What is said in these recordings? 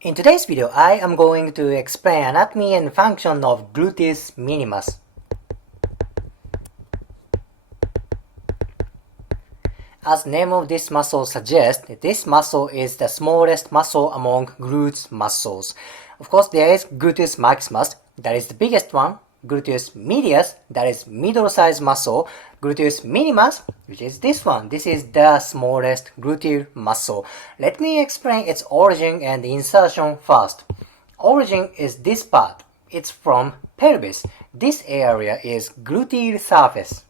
In today's video, I am going to explain anatomy and function of gluteus minimus. As the name of this muscle suggests, this muscle is the smallest muscle among glutes muscles. Of course, there is gluteus maximus, that is the biggest one, gluteus medius, that is middle-sized muscle, gluteus minimus, which is this one. This is the smallest gluteal muscle. Let me explain its origin and insertion first. Origin is this part. It's from pelvis. This area is gluteal surface.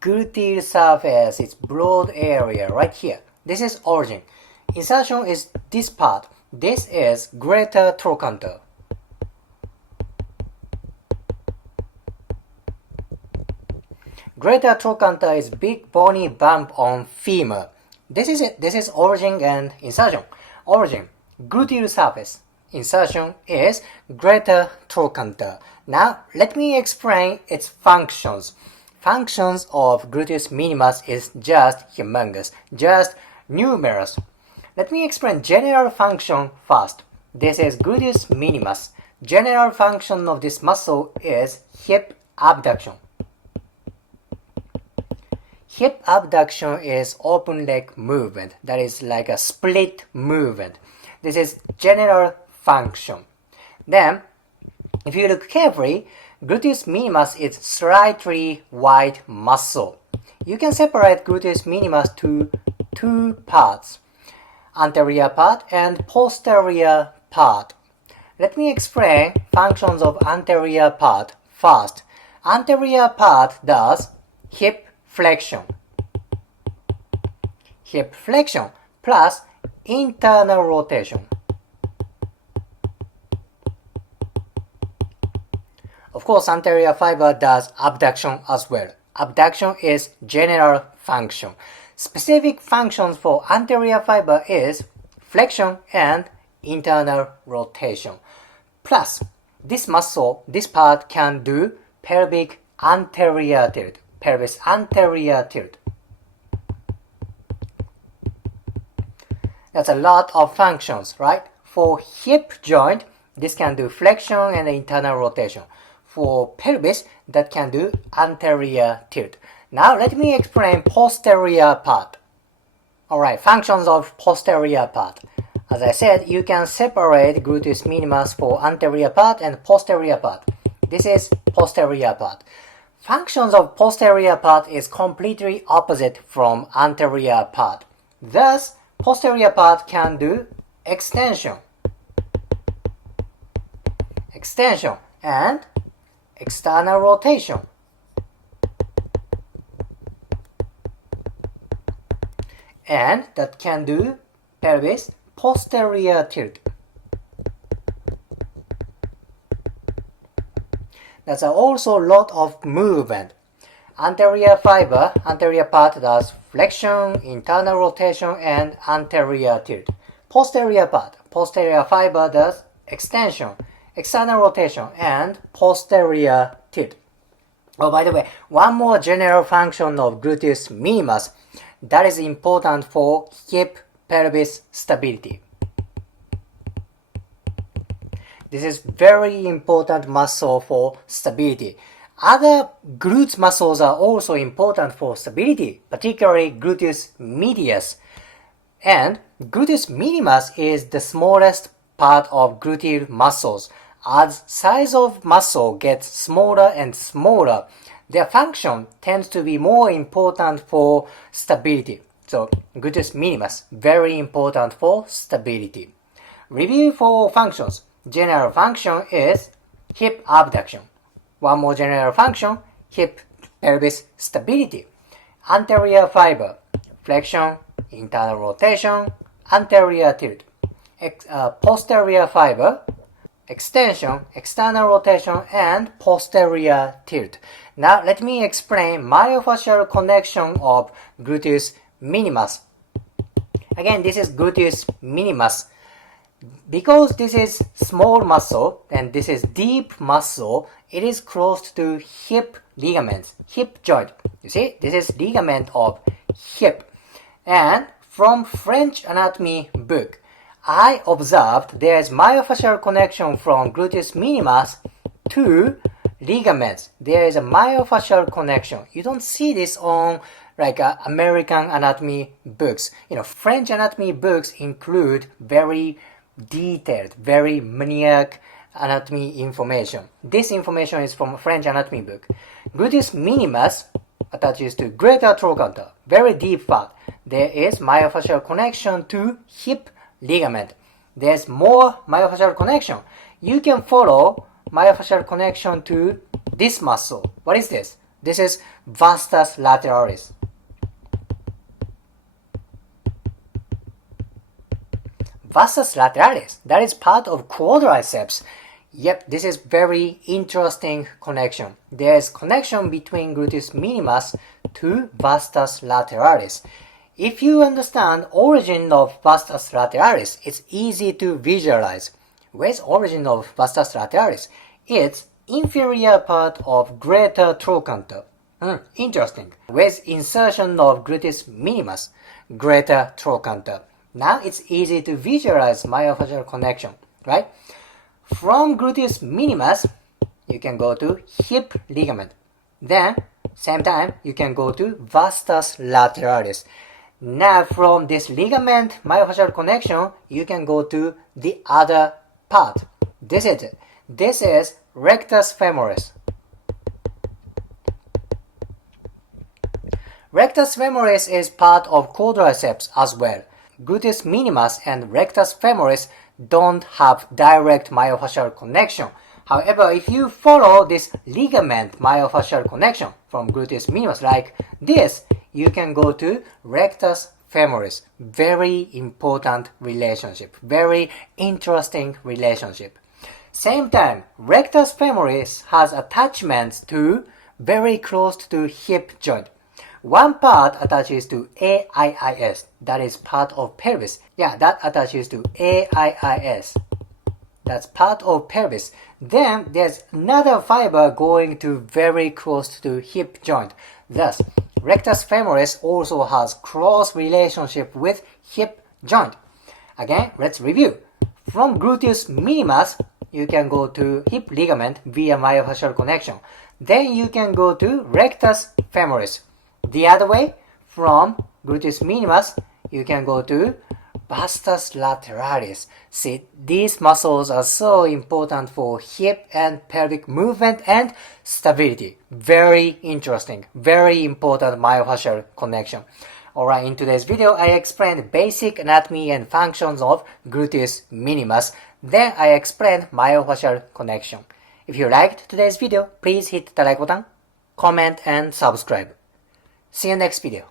Gluteal surface, it's broad area right here. This is origin. Insertion is this part. This is greater trochanter. Greater trochanter is big bony bump on femur. This is it. This is origin and insertion. Origin, gluteal surface. Insertion is greater trochanter. Now let me explain its functions. Functions of gluteus minimus is just humongous, just numerous. Let me explain general function first. This is gluteus minimus. General function of this muscle is hip abduction. Hip abduction is open leg movement. That is like a split movement. This is general function. Then, if you look carefully, gluteus minimus is slightly wide muscle. You can separate gluteus minimus to two parts, anterior part and posterior part. Let me explain functions of anterior part first. Anterior part does hip flexion. Hip flexion plus internal rotation. Of course, anterior fiber does abduction as well. Abduction is general function. Specific functions for anterior fiber is flexion and internal rotation. Plus, this muscle, this part can do pelvic anterior tilt, pelvis anterior tilt. That's a lot of functions, right? For hip joint, this can do flexion and internal rotation. For pelvis, that can do anterior tilt. Now let me explain posterior part. Alright, functions of posterior part. As I said, you can separate gluteus minimus for anterior part and posterior part. This is posterior part. Functions of posterior part is completely opposite from anterior part. Thus, posterior part can do extension. Extension and external rotation. And that can do pelvis posterior tilt. That's also a lot of movement. Anterior fiber, anterior part does flexion, internal rotation, and anterior tilt. Posterior part, posterior fiber does extension, external rotation, and posterior tilt. Oh, by the way, one more general function of gluteus minimus that is important for hip pelvis stability. This is very important muscle for stability. Other glutes muscles are also important for stability, particularly gluteus medius. And gluteus minimus is the smallest part of gluteal muscles. As size of muscle gets smaller and smaller, their function tends to be more important for stability. So gluteus minimus, very important for stability. Review for functions. General function is hip abduction. One more general function, hip pelvis stability. Anterior fiber, flexion, internal rotation, anterior tilt. Posterior fiber, extension, external rotation, and posterior tilt. Now let me explain myofascial connection of gluteus minimus. Again, this is gluteus minimus. Because this is small muscle and this is deep muscle, it is close to hip ligaments, hip joint. You see, this is ligament of hip. And From French anatomy book, I observed there is myofascial connection from gluteus minimus to ligaments. There is a myofascial connection. You don't see this on American anatomy books. French anatomy books include very detailed, very maniac anatomy information. This information is from a French anatomy book. Gluteus minimus attaches to greater trochanter, very deep part. There is myofascial connection to hip ligament. There's more myofascial connection. You can follow myofascial connection to this muscle. What is this? This is vastus lateralis. Vastus lateralis, that is part of quadriceps. Yep, this is very interesting connection. There is connection between gluteus minimus to vastus lateralis. If you understand origin of vastus lateralis, it's easy to visualize. Where's origin of vastus lateralis? It's inferior part of greater trochanter. Interesting. Where's insertion of gluteus minimus? Greater trochanter. Now it's easy to visualize myofascial connection, right? From gluteus minimus, you can go to hip ligament. Then, same time, you can go to vastus lateralis. Now from this ligament myofascial connection, you can go to the other part. This is it. This is rectus femoris. Rectus femoris is part of quadriceps as well. Gluteus minimus and rectus femoris don't have direct myofascial connection. However, if you follow this ligament myofascial connection from gluteus minimus like this, you can go to rectus femoris. Very important relationship. Very interesting relationship. Same time, rectus femoris has attachments to very close to hip joint. One part attaches to AIIS, that is part of pelvis. Yeah, that attaches to AIIS. That's part of pelvis. Then there's another fiber going to very close to hip joint. Thus, rectus femoris also has close relationship with hip joint. Again, let's review. From gluteus minimus, you can go to hip ligament via myofascial connection. Then you can go to rectus femoris. The other way, from gluteus minimus, you can go to vastus lateralis. See, these muscles are so important for hip and pelvic movement and stability. Very interesting, very important myofascial connection. Alright, in today's video, I explained basic anatomy and functions of gluteus minimus. Then I explained myofascial connection. If you liked today's video, please hit the like button, comment and subscribe. See you next video.